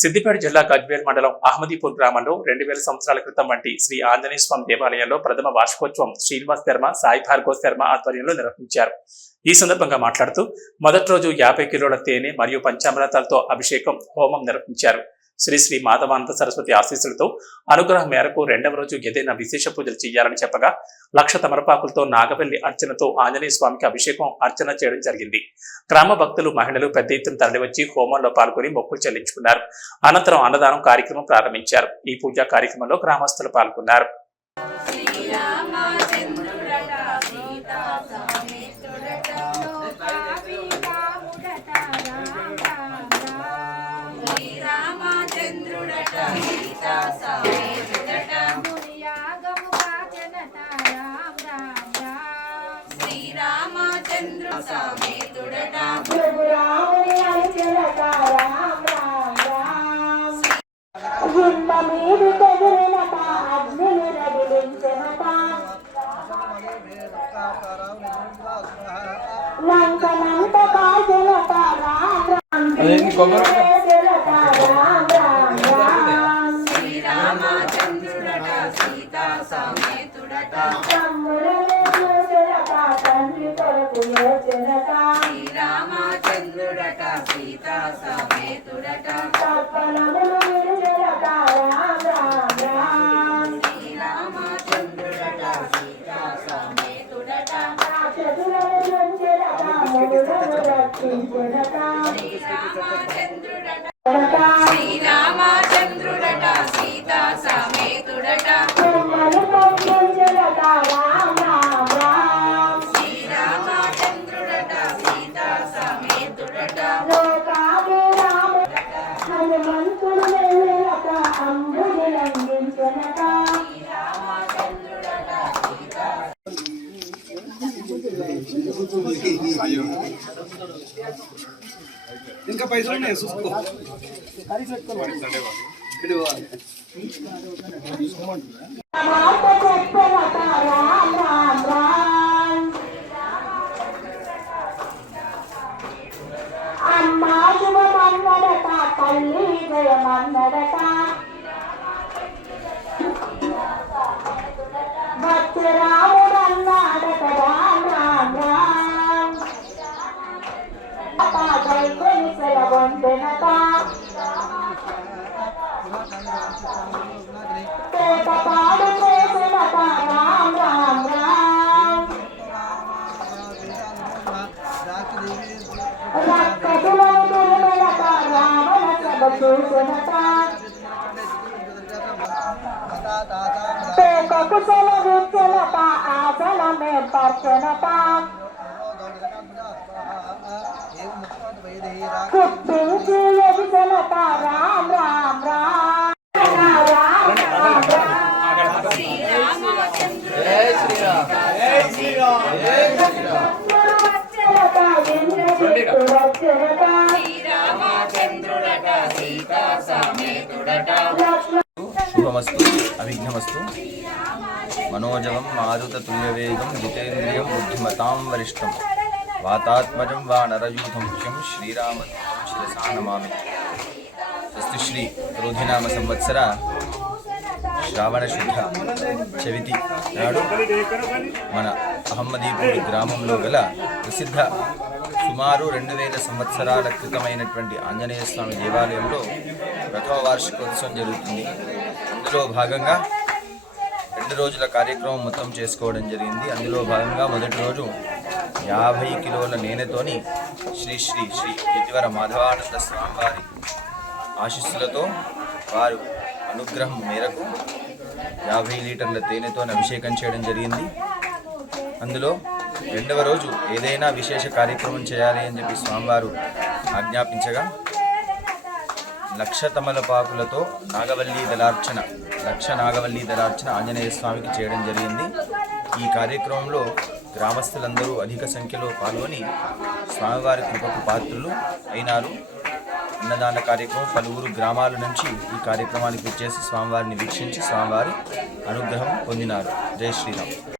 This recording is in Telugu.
సిద్దిపేట జిల్లా గజ్వేల్ మండలం అహ్మదీపూర్ గ్రామంలో 2000 సంవత్సరాల క్రితం వంటి శ్రీ ఆంజనేయ స్వామి దేవాలయంలో ప్రథమ వార్షికోత్సవం శ్రీనివాస్ శర్మ, సాయి భార్గవ్ శర్మ ఆధ్వర్యంలో నిర్వహించారు. ఈ సందర్భంగా మాట్లాడుతూ మొదటి రోజు 50 కిలోల తేనె మరియు పంచామృతాలతో అభిషేకం, హోమం నిర్వహించారు. శ్రీ శ్రీ మాధవానంద సరస్వతి ఆశీస్సులతో అనుగ్రహం మేరకు రెండవ రోజు ఏదైనా విశేష పూజలు చేయాలని చెప్పగా 1,00,000 తమలపాకులతో నాగవెల్లి అర్చనతో ఆంజనేయ స్వామికి అభిషేకం, అర్చన చేయడం జరిగింది. గ్రామ భక్తులు, మహిళలు పెద్ద ఎత్తున తరలివచ్చి హోమంలో పాల్గొని మొక్కులు చెల్లించుకున్నారు. అనంతరం అన్నదానం కార్యక్రమం ప్రారంభించారు. ఈ పూజా కార్యక్రమంలో గ్రామస్తులు పాల్గొన్నారు. ఇంకా పైసలు ఉన్నాయి చూసుకో. అమ్మా శుభమన్నడట, తల్లి జయమన్నడట, భక్తరాముడన్నాడట, రామ్ రామ్ రామ్ కొని సెలవొందెనట, పాడు చేసినట, రామ్ రామ్ రామ్ రక్కసులను దుర్మలట, రావణ సభ చూసినట, కుశల విచ్చలట, ఆశలమే పర్చనట, కుప్పించి ఎదిసలట, రామ్ రామ్ రామ్ శుభమస్తు, అవిఘ్నమస్తు. మనోజవం మారుతతుల్యవేగం జితేంద్రియం బుద్ధిమతాం వరిష్టం వాతాత్మజం వా నరయూథం ముఖ్యం శ్రీరామదూతం శిరసా నమామి. స్వస్తి శ్రీ క్రోధినామ సంవత్సర శ్రావణ శుద్ధ చవితి నాడు మన అహ్మదీపూర్ గ్రామంలో గల ప్రసిద్ధ సుమారు 2000 సంవత్సరాల క్రితమైనటువంటి ఆంజనేయ స్వామి దేవాలయంలో ప్రథమ వార్షికోత్సవం జరుగుతుంది. అందులో భాగంగా 2 రోజుల కార్యక్రమం మొత్తం చేసుకోవడం జరిగింది. అందులో భాగంగా మొదటి రోజు 50 కిలోల నూనెతోని శ్రీ శ్రీ శ్రీ యతివర మాధవానంద స్వామివారి ఆశీస్సులతో వారు అనుగ్రహం మేరకు 50 లీటర్ల తేనెతో అభిషేకం చేయడం జరిగింది. అందులో రెండవ రోజు ఏదైనా విశేష కార్యక్రమం చేయాలి అని చెప్పి స్వామివారు ఆజ్ఞాపించగా 1,00,000 తమలపాకులతో నాగవల్లి దళార్చన, 1,00,000 నాగవల్లి దళార్చన ఆంజనేయ స్వామికి చేయడం జరిగింది. ఈ కార్యక్రమంలో గ్రామస్తులందరూ అధిక సంఖ్యలో పాల్గొని స్వామివారి కృపకు పాత్రులు అయినారు. అన్నదాన కార్యక్రమం పలువురు గ్రామాల నుంచి ఈ కార్యక్రమానికి వచ్చేసి స్వామివారిని వీక్షించి స్వామివారి అనుగ్రహం పొందినారు. జై శ్రీరామ్.